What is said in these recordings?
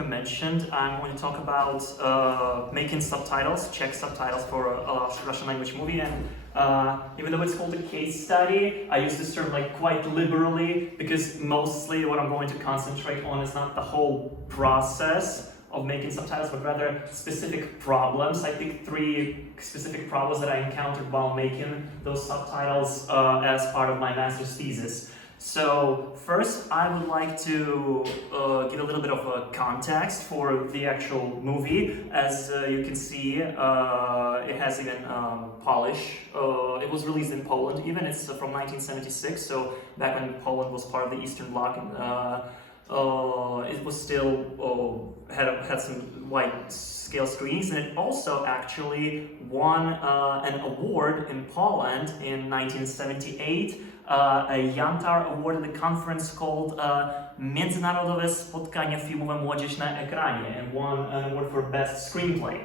Monica mentioned, I'm going to talk about making subtitles, Czech subtitles for a Russian language movie. And even though it's called a case study, I use this term like quite liberally because mostly what I'm going to concentrate on is not the whole process of making subtitles, but rather specific problems. I picked 3 specific problems that I encountered while making those subtitles as part of my master's thesis. So first, I would like to give a little bit of a context for the actual movie. As you can see, it has even Polish. It was released in Poland even. It's from 1976, so back when Poland was part of the Eastern Bloc. And, it was still had some wide-scale screenings, and it also actually won an award in Poland in 1978. A Jantar Award at the conference called Międzynarodowe Spotkanie Filmowe Młodzież na Ekranie, and won an award for Best Screenplay.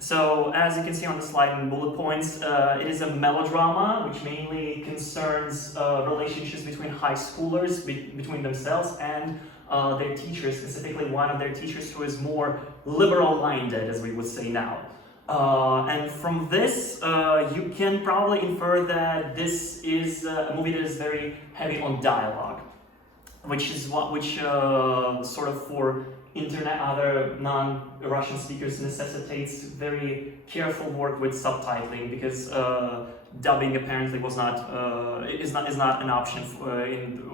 So, as you can see on the slide in bullet points, it is a melodrama which mainly concerns relationships between high schoolers, between themselves and their teachers, specifically one of their teachers who is more liberal-minded, as we would say now. And from this, you can probably infer that this is a movie that is very heavy on dialogue, which is sort of for internet, other non-Russian speakers necessitates very careful work with subtitling, because dubbing apparently was not is not an option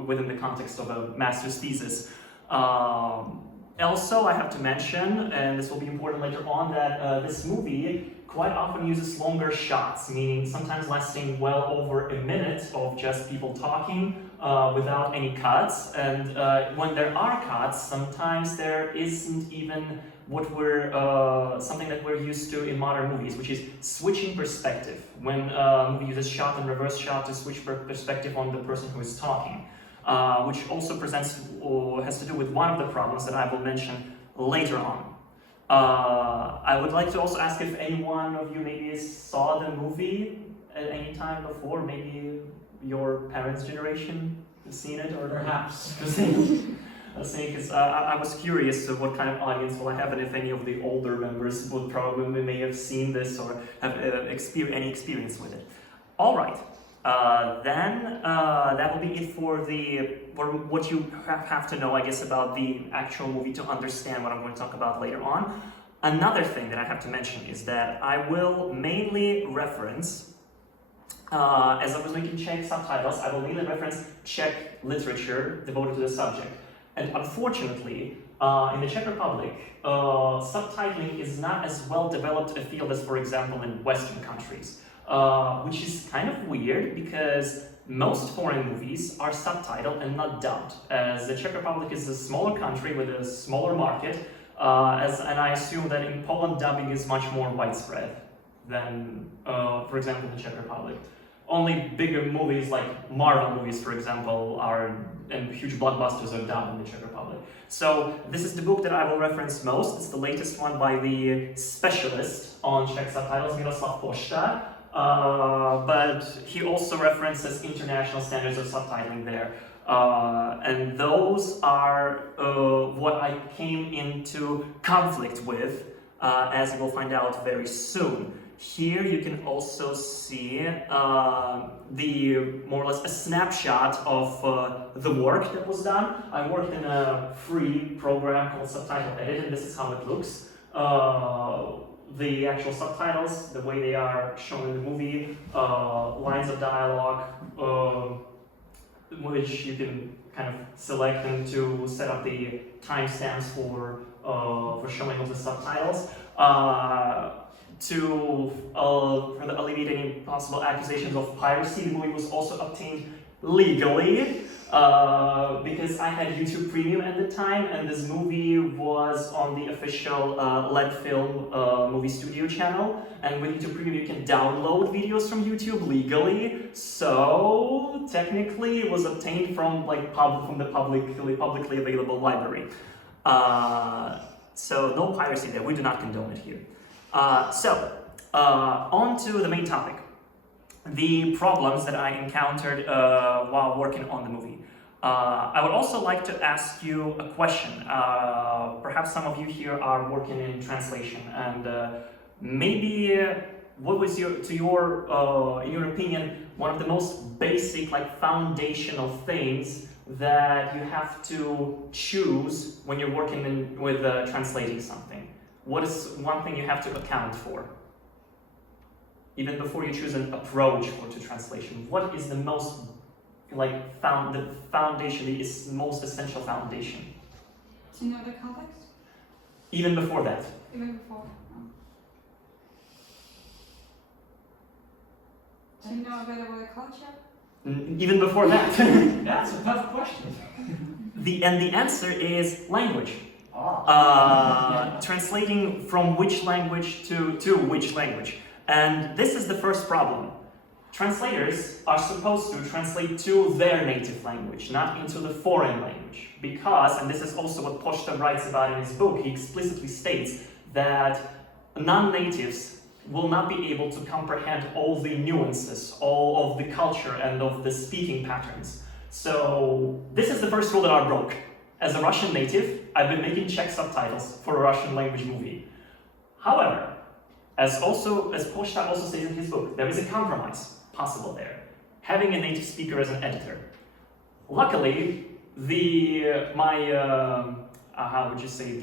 within the context of a master's thesis. Also, I have to mention, and this will be important later on, that this movie quite often uses longer shots, meaning sometimes lasting well over a minute of just people talking without any cuts. And when there are cuts, sometimes there isn't even what something that we're used to in modern movies, which is switching perspective. When a movie uses shot and reverse shot to switch perspective on the person who is talking. Which also presents or has to do with one of the problems that I will mention later on. I would like to also ask if any one of you maybe saw the movie at any time before, maybe your parents' generation has seen it, or perhaps because I was curious of what kind of audience will I have, and if any of the older members would probably may have seen this or have any experience with it. All right. Then that will be it for what you have to know, I guess, about the actual movie to understand what I'm going to talk about later on. Another thing that I have to mention is that I will mainly reference, as I was making Czech subtitles, I will mainly reference Czech literature devoted to the subject. And unfortunately, in the Czech Republic, subtitling is not as well developed a field as, for example, in Western countries. Which is kind of weird because most foreign movies are subtitled and not dubbed, as the Czech Republic is a smaller country with a smaller market, and I assume that in Poland dubbing is much more widespread than, for example, the Czech Republic. Only bigger movies like Marvel movies, for example, and huge blockbusters are dubbed in the Czech Republic. So this is the book that I will reference most. It's the latest one by the specialist on Czech subtitles, Miroslav Pošta. But he also references international standards of subtitling there. And those are what I came into conflict with, as you will find out very soon. Here you can also see the more or less a snapshot of the work that was done. I worked in a free program called Subtitle Edit, and this is how it looks. The actual subtitles, the way they are shown in the movie, lines of dialogue, which you can kind of select and to set up the timestamps for showing of the subtitles. To alleviate any possible accusations of piracy, the movie was also obtained legally. Because I had YouTube Premium at the time, and this movie was on the official LED Film movie studio channel. And with YouTube Premium, you can download videos from YouTube legally. So technically, it was obtained from the publicly available library. So no piracy there. We do not condone it here. On to the main topic. The problems that I encountered while working on the movie. I would also like to ask you a question. Perhaps some of you here are working in translation, and maybe what was in your opinion, one of the most basic, like foundational things that you have to choose when you're working with translating something? What is one thing you have to account for? Even before you choose an approach to translation, what is the most the foundation, the most essential foundation? To know the context? Even before that. Even before. To know a bit about the culture? Even before that. That's a tough question. The answer is language. Translating from which language to which language. And this is the first problem. Translators are supposed to translate to their native language, not into the foreign language. Because, and this is also what Poczta writes about in his book, he explicitly states that non-natives will not be able to comprehend all the nuances, all of the culture and of the speaking patterns. So this is the first rule that I broke. As a Russian native, I've been making Czech subtitles for a Russian language movie. However, as Poczta also says in his book, there is a compromise possible there, having a native speaker as an editor. Luckily, the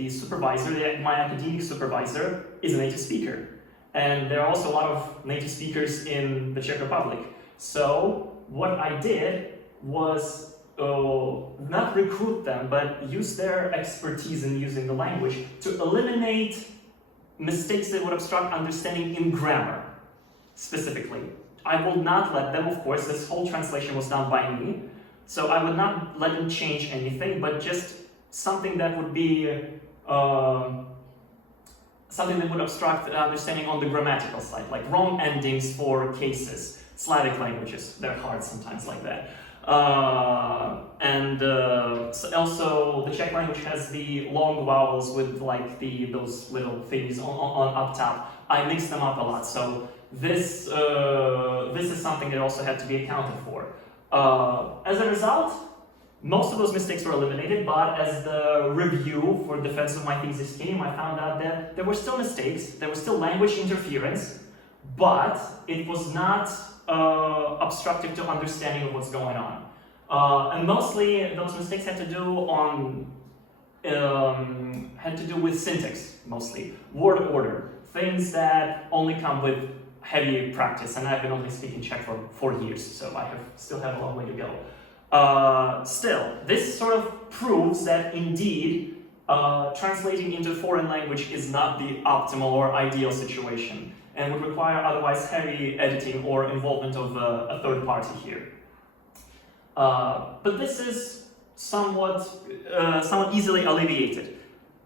supervisor, my academic supervisor, is a native speaker. And there are also a lot of native speakers in the Czech Republic. So what I did was not recruit them, but use their expertise in using the language to eliminate mistakes that would obstruct understanding in grammar, specifically. I will not let them, of course, this whole translation was done by me, so I would not let them change anything, but just something that would be something that would obstruct understanding on the grammatical side, like wrong endings for cases. Slavic languages, they're hard sometimes like that. So also the Czech language has the long vowels with like those little things on up top. I mix them up a lot, so this is something that also had to be accounted for. As a result, most of those mistakes were eliminated, but as the review for defense of my thesis came, I found out that there were still mistakes, there was still language interference, but it was not obstructive to understanding of what's going on. And mostly those mistakes had to do with syntax, mostly word order, things that only come with heavy practice. And I've been only speaking Czech for 4 years, so I still have a long way to go. Still, this sort of proves that indeed translating into foreign language is not the optimal or ideal situation, and would require otherwise heavy editing or involvement of a third party here. But this is somewhat easily alleviated.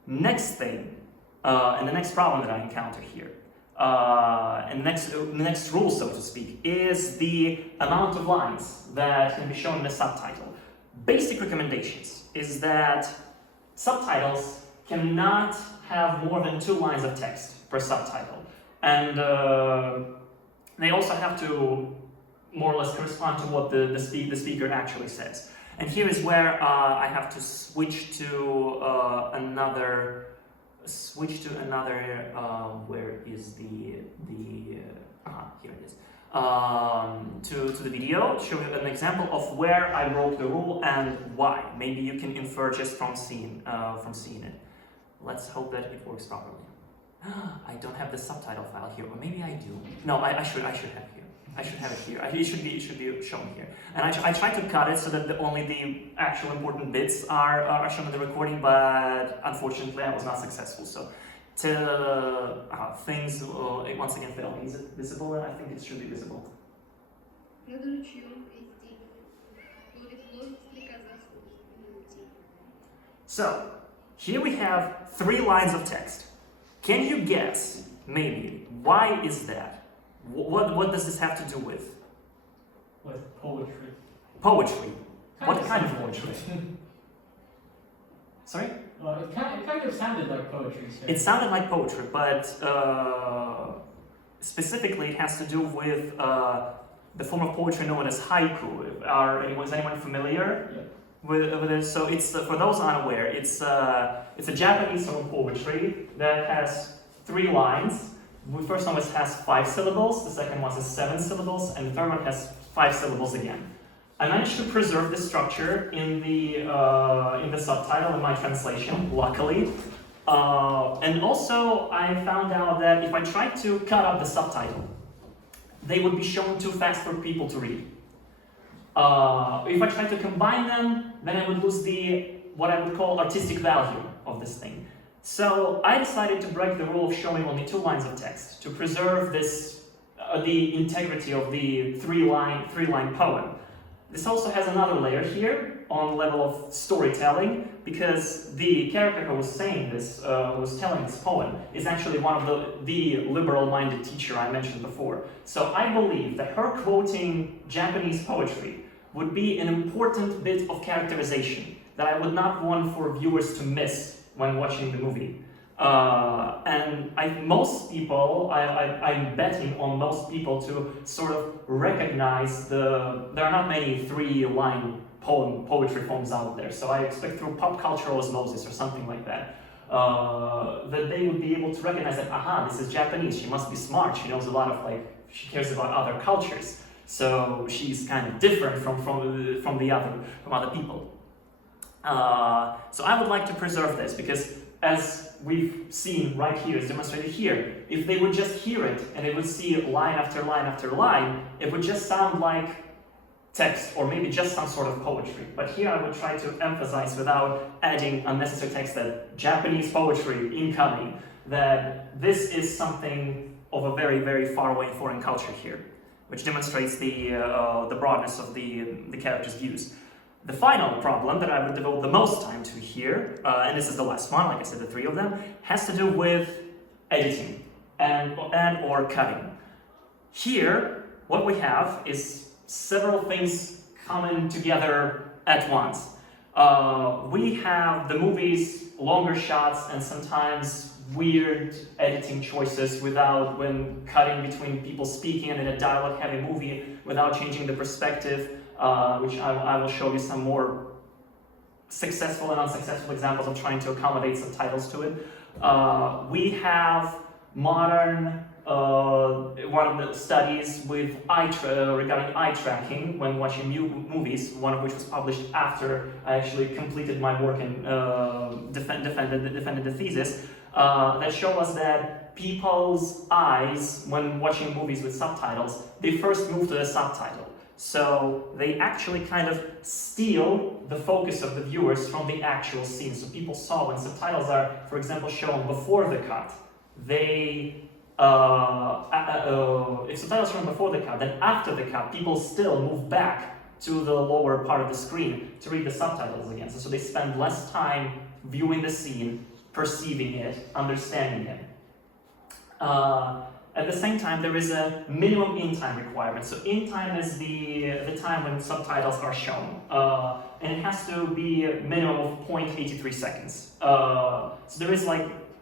Next thing, and the next problem that I encounter here, and the next rule, so to speak, is the amount of lines that can be shown in a subtitle. Basic recommendations is that subtitles cannot have more than 2 lines of text per subtitle. And they also have to more or less correspond to what the speaker actually says. And here is where I have to switch to another. Where is here it is. To the video, show you an example of where I broke the rule and why. Maybe you can infer just from seeing it. Let's hope that it works properly. I don't have the subtitle file here, or maybe I do. No, I should have here. I should have it here. It should be shown here. And I tried to cut it so that only the actual important bits are shown in the recording, but unfortunately I was not successful. So things once again fail. Is it visible? I think it should be visible. So here we have 3 lines of text. Can you guess, maybe, why is that? What does this have to do with? With poetry. Poetry. What kind of poetry? Sorry? It kind of sounded like poetry. So. It sounded like poetry, but specifically it has to do with the form of poetry known as haiku. Is anyone familiar? Yeah. with it. So it's for those unaware, it's a Japanese song poetry that has 3 lines. The first one has 5 syllables, the second one has 7 syllables, and the third one has 5 syllables again. I managed to preserve the structure in the subtitle in my translation, luckily. And also, I found out that if I tried to cut out the subtitle, they would be shown too fast for people to read. If I tried to combine them, then I would lose what I would call artistic value of this thing. So I decided to break the rule of showing only 2 lines of text to preserve the integrity of the three-line poem. This also has another layer here on the level of storytelling, because the character who was saying this, who was telling this poem, is actually one of the liberal-minded teacher I mentioned before. So I believe that her quoting Japanese poetry would be an important bit of characterization that I would not want for viewers to miss when watching the movie. And I'm betting on most people to sort of recognize there are not many 3-line poetry forms out there, so I expect through pop cultural osmosis or something like that, that they would be able to recognize that, aha, this is Japanese, she must be smart, she knows a lot of, she cares about other cultures, so she's kind of different from other people. So I would like to preserve this, because as we've seen right here, it's demonstrated here, if they would just hear it and they would see line after line after line, it would just sound like text, or maybe just some sort of poetry. But here I would try to emphasize, without adding unnecessary text, that Japanese poetry incoming, that this is something of a very, very far away foreign culture here, which demonstrates the broadness of the character's views. The final problem that I would devote the most time to here, and this is the last one, like I said, the 3 of them, has to do with editing and or cutting. Here, what we have is several things coming together at once. We have the movie's longer shots and sometimes weird editing choices when cutting between people speaking and in a dialogue-heavy movie without changing the perspective. Which I will show you some more successful and unsuccessful examples of trying to accommodate subtitles to it. We have modern one of the studies with regarding eye tracking when watching movies, one of which was published after I actually completed my work and defended the thesis, that show us that people's eyes, when watching movies with subtitles, they first move to the subtitle. So they actually kind of steal the focus of the viewers from the actual scene. So people saw when subtitles are, for example, shown before the cut, if subtitles are shown before the cut, then after the cut, people still move back to the lower part of the screen to read the subtitles again. So they spend less time viewing the scene, perceiving it, understanding it. At the same time, there is a minimum in-time requirement. So in-time is the time when subtitles are shown. And it has to be a minimum of 0.83 seconds. So there is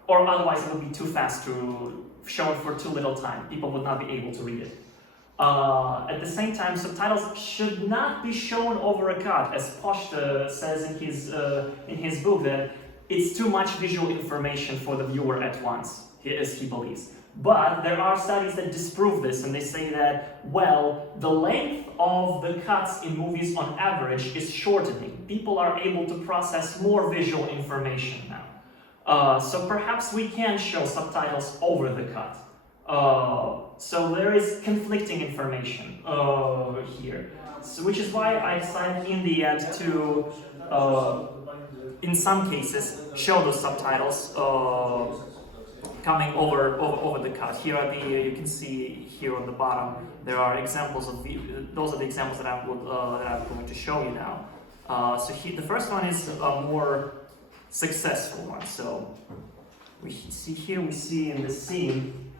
or otherwise it would be too fast to show it for too little time. People would not be able to read it. At the same time, subtitles should not be shown over a cut, as Poshta says in his book, that it's too much visual information for the viewer at once, as he believes. But there are studies that disprove this, and they say that, well, the length of the cuts in movies on average is shortening. People are able to process more visual information now. So perhaps we can show subtitles over the cut. So there is conflicting information here. So, which is why I decided in the end to, in some cases, show those subtitles coming over the cut. Here are you can see here on the bottom, there are examples of those are the examples that I'm going to show you now. So the first one is a more successful one. So we see in the scene,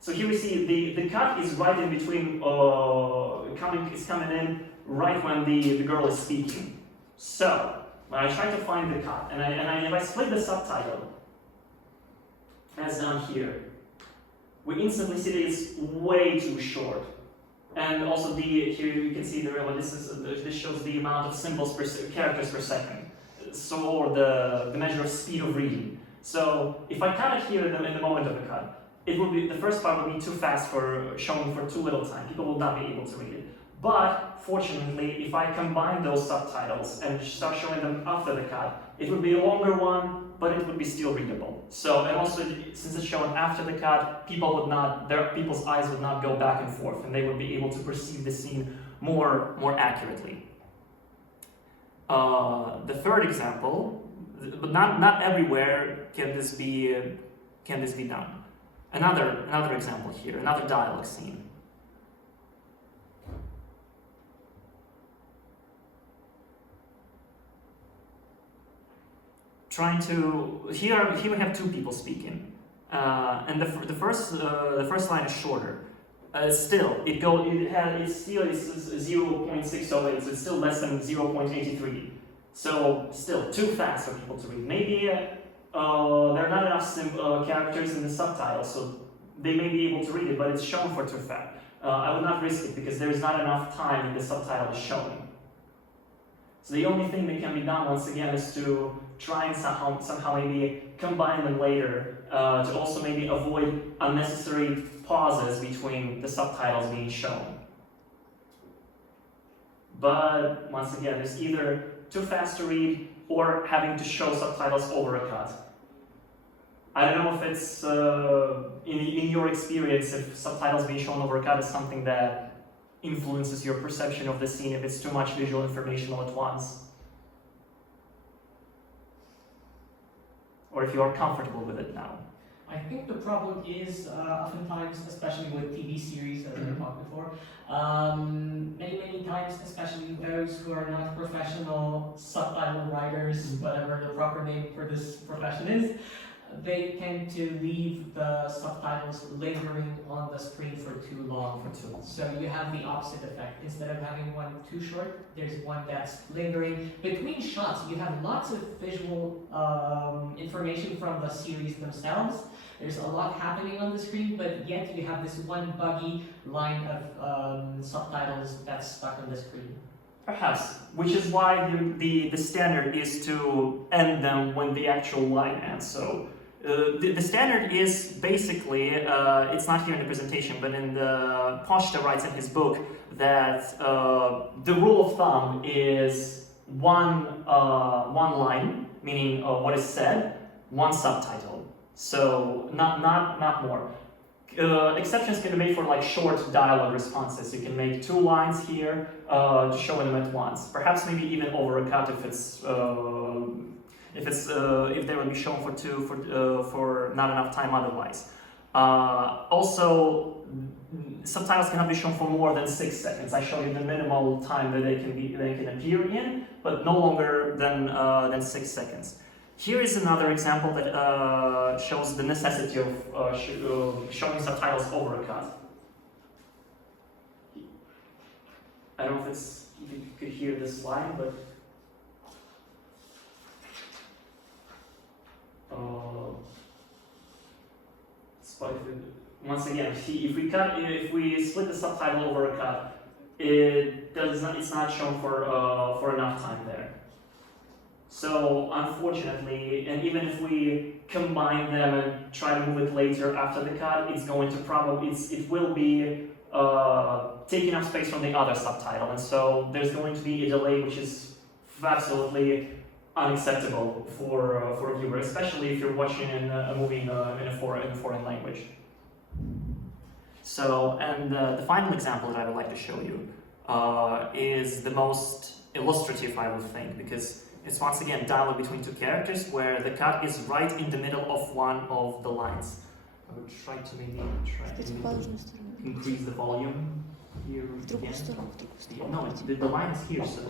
so here we see the cut is right in between, coming in right when the girl is speaking. So when I try to find the cut, and if I split the subtitle, as done here, we instantly see that it's way too short. And also here you can see this shows the amount of symbols characters per second. So or the measure of speed of reading. So if I cut it here in the moment of the cut, it will be the first part will be too fast for showing for too little time. People will not be able to read it. But fortunately, if I combine those subtitles and start showing them after the cut, it would be a longer one, but it would be still readable. So, and also since it's shown after the cut, people's eyes would not go back and forth, and they would be able to perceive the scene more accurately. The third example, but not everywhere can this be done. Another example here, another dialogue scene. Here we have two people speaking, and the first line is shorter. Still, it still is 0.608, so it's still less than 0.83. So still too fast for people to read. Maybe there are not enough characters in the subtitles, so they may be able to read it, but it's shown for too fast. I would not risk it because there is not enough time in the subtitle is showing. So the only thing that can be done once again is to try and somehow maybe combine them later to also maybe avoid unnecessary pauses between the subtitles being shown. But once again, it's either too fast to read or having to show subtitles over a cut. I don't know if it's in your experience if subtitles being shown over a cut is something that influences your perception of the scene if it's too much visual information all at once. Or if you are comfortable with it now. I think the problem is oftentimes, especially with TV series, as I talked before, many times, especially those who are not professional subtitle writers, whatever the proper name for this profession is, they tend to leave the subtitles lingering on the screen for too long. So you have the opposite effect. Instead of having one too short, there's one that's lingering. Between shots, you have lots of visual information from the series themselves. There's a lot happening on the screen, but yet you have this one buggy line of subtitles that's stuck on the screen. Perhaps, which is why the standard is to end them when the actual line ends. So the standard is basically, it's not here in the presentation, but in the Poshta writes in his book that the rule of thumb is one line, meaning what is said, one subtitle. So not more. Exceptions can be made for like short dialogue responses. You can make 2 lines here to show them at once. Perhaps maybe even over a cut if they will be shown for not enough time otherwise. Also, subtitles cannot be shown for more than 6 seconds. I show you the minimal time that they can appear in, but no longer than 6 seconds. Here is another example that shows the necessity of showing subtitles over a cut. I don't know if you could hear this line, but once again, if we split the subtitle over a cut, it's not shown for enough time there. So unfortunately, and even if we combine them and try to move it later after the cut, it will be taking up space from the other subtitle, and so there's going to be a delay which is absolutely unacceptable for a viewer, especially if you're watching a movie in a foreign language. So, and the final example that I would like to show you is the most illustrative, I would think, because it's once again dialogue between 2 characters where the cut is right in the middle of one of the lines. I would try to increase the volume here again. No, the line is here, so.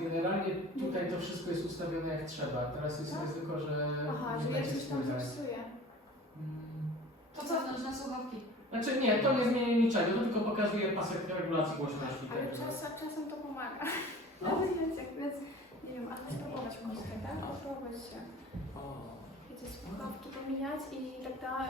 Generalnie tutaj to wszystko jest ustawione jak trzeba. Teraz jest ryzyko, że Aha, że ja coś tam zepsuję. To cofnąć na słuchawki. Znaczy nie, to nie zmienia niczego, to tylko pokazuje pasek regulacji głośności. Ale Także. czasem to pomaga. No. Więc nie wiem, ale spróbować muzykę, tak? Spróbować się. Wiecie, słuchawki pomijać i tak dalej.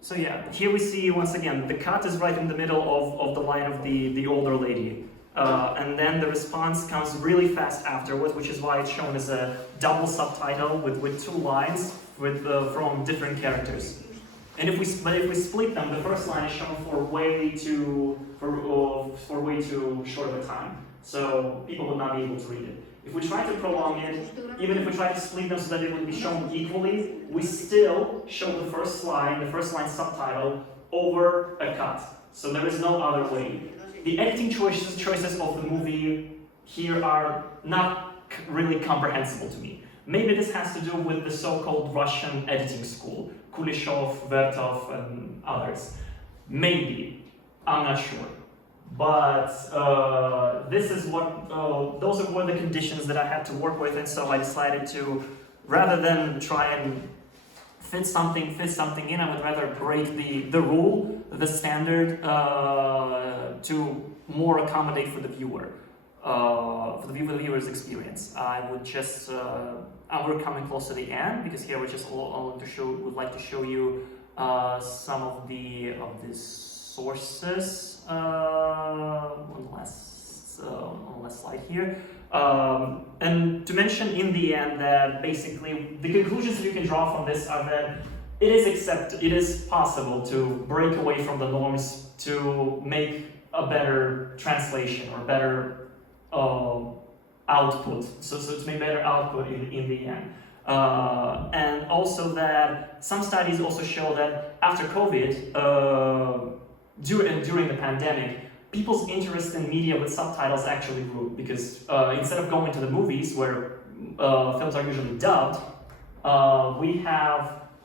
So yeah, here we see once again, the cut is right in the middle of the line of the older lady. And then the response comes really fast afterwards, which is why it's shown as a double subtitle with two lines from different characters. And if we split them, the first line is shown for way too short of a time, so people would not be able to read it. If we try to prolong it, even if we try to split them so that it would be shown equally, we still show the first line subtitle over a cut. So there is no other way. The editing choices of the movie here are not really comprehensible to me. Maybe this has to do with the so-called Russian editing school, Kuleshov, Vertov, and others. Maybe, I'm not sure. But this is those were the conditions that I had to work with, and so I decided to, rather than try and fit something in, I would rather break the rule, the standard, to more accommodate for the viewer, for the viewer's experience. I would just, we're coming close to the end, because here we just would like to show you some of the sources. On the last slide here. And to mention in the end that basically the conclusions that you can draw from this are that it is possible to break away from the norms to make a better translation or better output. So to make better output in the end. And also that some studies also show that after COVID, during the pandemic, people's interest in media with subtitles actually grew, because instead of going to the movies where films are usually dubbed,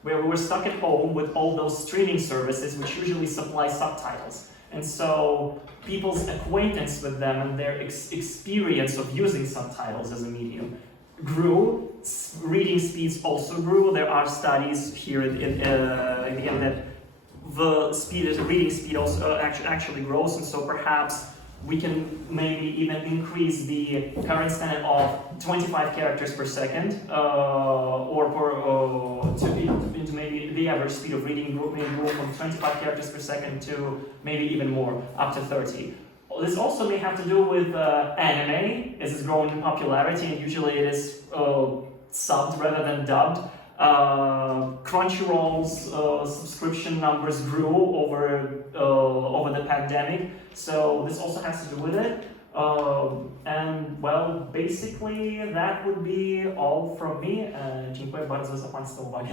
we're stuck at home with all those streaming services which usually supply subtitles. And so people's acquaintance with them and their experience of using subtitles as a medium grew. Reading speeds also grew. There are studies here in the end that the reading speed also actually grows, and so perhaps we can maybe even increase the current standard of 25 characters per second, into maybe the average speed of reading move from 25 characters per second to maybe even more, up to 30. This also may have to do with anime, as it's growing in popularity, and usually it is subbed rather than dubbed. Crunchyroll's subscription numbers grew over the pandemic, so this also has to do with it. And well, basically that would be all from me. Dziękuję bardzo za Państwa uwagę.